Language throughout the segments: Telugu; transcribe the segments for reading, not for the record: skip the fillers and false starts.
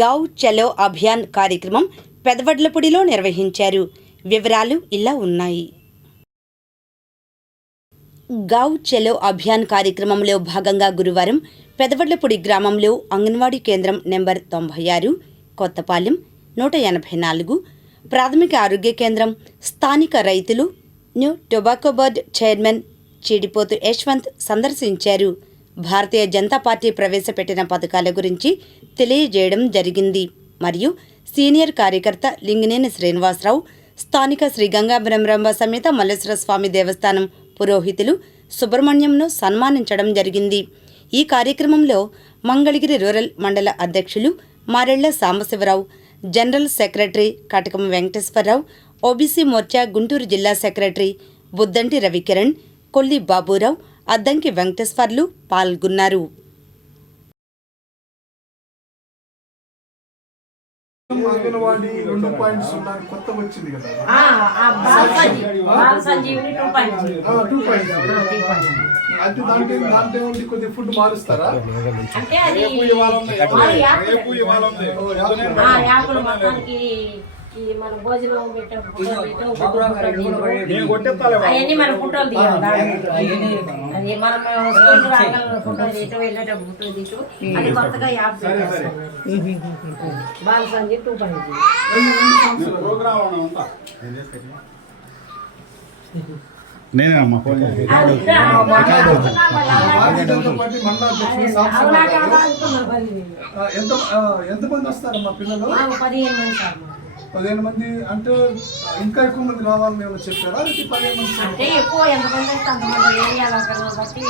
గౌ చలో అభియాన్ కార్యక్రమం పెదవడ్లపూడిలో నిర్వహించారు. వివరాలు ఇలా ఉన్నాయి. గౌ చలో అభియాన్ కార్యక్రమంలో భాగంగా గురువారం పెదవడ్లపూడి గ్రామంలో అంగన్వాడీ కేంద్రం నెంబర్ 96, కొత్తపాలెం 184, ప్రాథమిక ఆరోగ్య కేంద్రం, స్థానిక రైతులు, న్యూ టొబాకో బోర్డ్ చైర్మన్ చీడిపోతు యశ్వంత్ సందర్శించారు. భారతీయ జనతా పార్టీ ప్రవేశపెట్టిన పథకాల గురించి తెలియజేయడం జరిగింది. మరియు సీనియర్ కార్యకర్త లింగినేని శ్రీనివాసరావు, స్థానిక శ్రీ గంగా బ్రహ్మరంభ సమేత మల్లేశ్వర స్వామి దేవస్థానం పురోహితులు సుబ్రహ్మణ్యంను సన్మానించడం జరిగింది. ఈ కార్యక్రమంలో మంగళగిరి రూరల్ మండల అధ్యక్షులు మారెళ్ల సాంబశివరావు, జనరల్ సెక్రటరీ కటకం వెంకటేశ్వరరావు, ఓబీసీ మోర్చా గుంటూరు జిల్లా సెక్రటరీ బుద్దంటి రవికిరణ్, కొల్లి బాబురావు, అద్దంకి వెంకటేశ్వర్లు పాల్గొన్నారు. అంగన్వాడీ 2.0 కొత్త వచ్చింది కదా, అంటే దాంట్లో ఉండి కొద్దిగా ఫుడ్ మారుస్తారా? మన భోజనం పెట్టే అవన్నీ మన ఫోటోలు తీయాలి. మనం స్కూల్ రాగల ఫోటో తీయటం, వెళ్ళేటప్పుడు ఫోటో తీయటం, అది కొత్తగా యాప్ బాల సంజయ్ 2.0. నేనేనమ్మా ఫోన్ ఎంతమంది వస్తారమ్మా పిల్లలు? 15 మంది సార్. 15 మంది అంటే ఇంకా ఎక్కువ మంది రావాలని ఏమైనా చెప్పారా? 15 మంది అంటే ఎక్కువ ఎంతమంది వస్తే అంతమంది ఏరియాలో బట్టి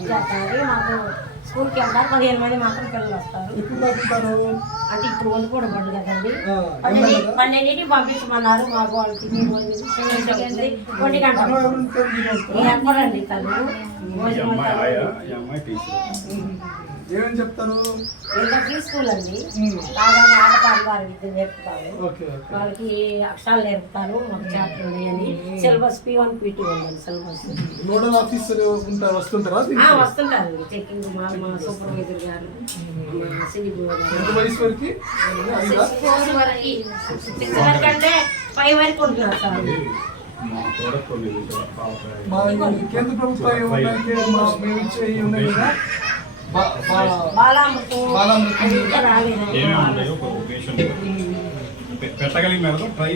చేస్తారు. మాకు స్కూల్కి వెళ్తారు 15 మంది మాత్రం పిల్లలు వస్తారు. ఎప్పుడు పంపుతారు? అంటే ఇప్పుడు వండు కూడా బండి కదండి, 12కి పంపించమన్నారు. మాకు వాళ్ళకి 1 గంట ఎక్కడండి తను ఏమని చెప్తారు? ఇంకా స్కూల్ అండి, బాగానే ఆటపాటలు వారి విద్య నేర్పుతారు. వాళ్ళకి అక్షరాలు నేర్పుతారు. మాకు చాప్టర్ అని సిలబస్ P1 P2 ఉందండి. సిలబస్ నోడల్ ఆఫీసర్ వస్తుంటారా? వస్తుంటారు. చెకింగ్ మా సూపర్వైజర్ గారు, వయసు వరకు 6 వరకు అంటే 5 వరకు ఉంటున్నారు సార్. మా కేంద్ర ప్రభుత్వం మేము ఇచ్చే ఉన్నాయి కదా, పెట్టగలిగిన ట్రై